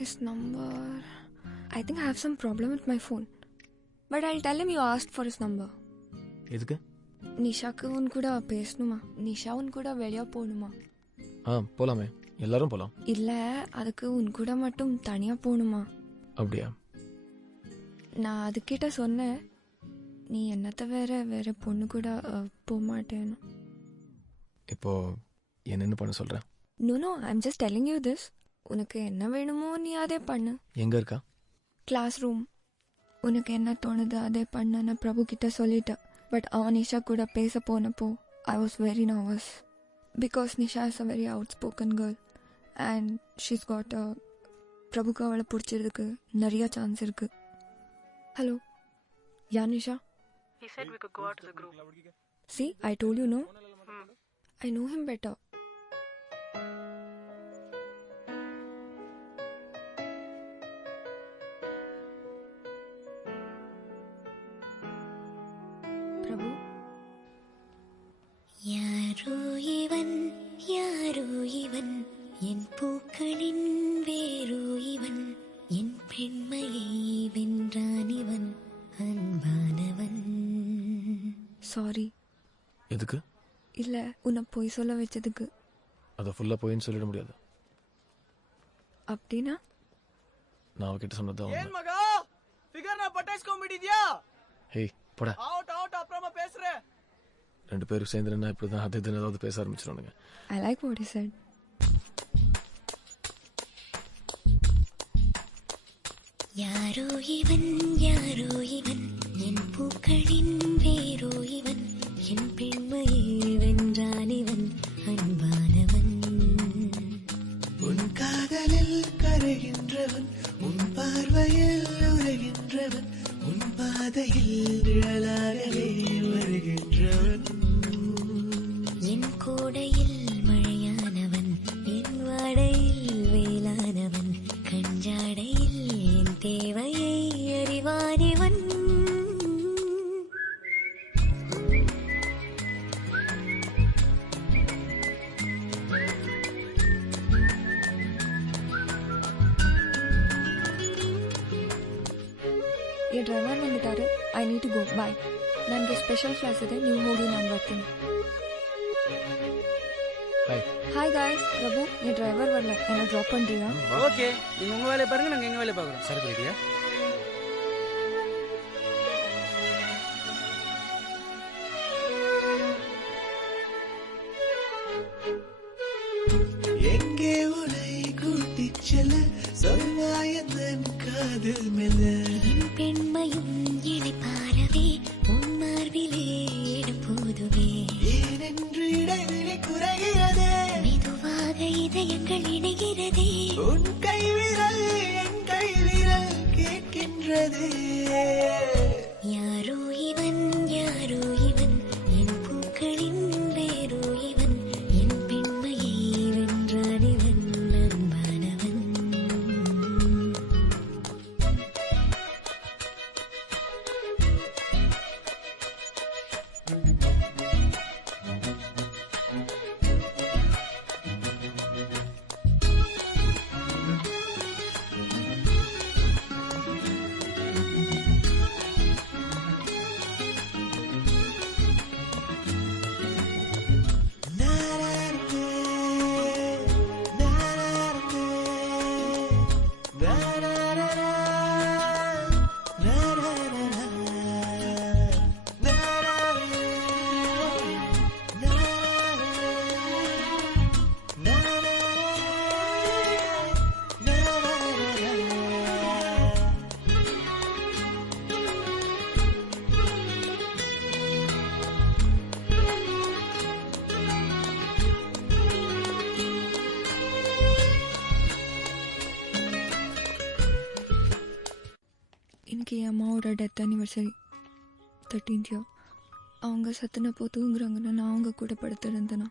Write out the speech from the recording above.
His number. I think I have some problem with my phone. But I'll tell him you asked for his number. எதுக்கு? நிஷாக்கு உன் கூட பேசணுமா? நிஷா உன் கூட வெளியே போகணுமா? போலாமே, எல்லாரும் போலாம். இல்ல, அதுக்கு உன் கூட மட்டும் தனியா போகணுமா? அப்படியா? நான் அதுக்கிட்ட சொன்னேன், நீ என்னத்த வேற பொண்ணு கூட போக மாட்டேன்னு. இப்போ என்ன பண்ண சொல்ற? No, I'm just telling you this. உனக்கு என்ன வேணுமோ நீ அதே பண்ணு. எங்க இருக்கா? Classroom. உனக்கு என்ன தோணுது அதே பண்ணு பிரபு கிட்ட சொல்லிட்டேன். பட் அவன் நிஷா கூட பேச போனப்போ I was very nervous because Nisha is a very outspoken girl and she's got a பிரபுக்கு அவளை பிடிச்சிருக்கு நிறைய சான்ஸ் இருக்கு. Hello, yeah Nisha? He said we could go out as a group. See, I told you no. I know him better. பிரபு, யாரோ இவன் என் பூக்களின் வேரோ இவன் என் பெண்மையை வென்றான் இவன் அன்பானவன். சாரி. எதுக்கு? இல்ல, உன்னை பொய் சொல்ல வச்சதுக்கு. அதை ஃபுல்லா போயின்னு சொல்லிட முடியாது. அப்படின்னா நான் அவகிட்ட சொன்னதான். ஏன் மகா ஃபிகர் நான் பட்டாஸ்கோம்பிடியா? ஹே போடா. அவுட் அப்புறமா பேசுறேன். ரெண்டு பேரும் சேர்ந்துனா இப்படிதான் அது இதுன்னு ஏதாவது பேச ஆரம்பிச்சிருவானுங்க. I like what he said. யாரோ இவன் என் பூக்களின் வேரோ இவன் என் பெண்மையை வென்றான் இவன் அன்பானவன். உன் காதலில் கரைகின்றவன் உன் பார்வையில் உரைகின்றவன் உன் பாதையில் நிழலாகவே வருகின்றவன். என் கோடையில் மழையானவன் என் வாடையில் வேளானவன் கஞ்சாடையில் என் தேவையை அறிவானிவன். என் டிரைவர் வந்துட்டாரு. I need to go. Bye. ನನಗೆ ಸ್ಪೆಷಲ್ ಕ್ಲಾಸ್ ಇದೆ, ನೀವು ಹೋಗಿ, ನಾನು ಬರ್ತೀನಿ. ஹாய் காய்ஸ், பிரபு என் டிரைவர் வரல, என்ன ட்ராப் பண்றியா? ஓகே, நீங்க உங்க வேலையை பாருங்க, நாங்க எங்க வேலையை பார்க்குறோம். சரி ரெடியா? எங்கே உனை கூட்டிச் செல்ல சொல்வாயந்தன் காதல் மெல்ல. என் பெண்மையும் இணைப்பாரவே உன் மார்பிலே போதுவே. ஏனென்று இடைவெளி குறைகிறதே மெதுவாக இதயங்கள் இணைகிறதே. உன் கைவிரல் என் கைவிரல் கேட்கின்றதே. யாரோ இவன் என் பூக்களின் வேரோ இவன் என் பெண்மையை வென்றான் இவன் அன்பானவன். இன்னைக்கு என் அம்மாவோட டெத் அனிவர்சரி 13th year. அவங்க சத்துனப்போ தூங்குறாங்கன்னா நான் அவங்க கூட படுத்திருந்தேனா.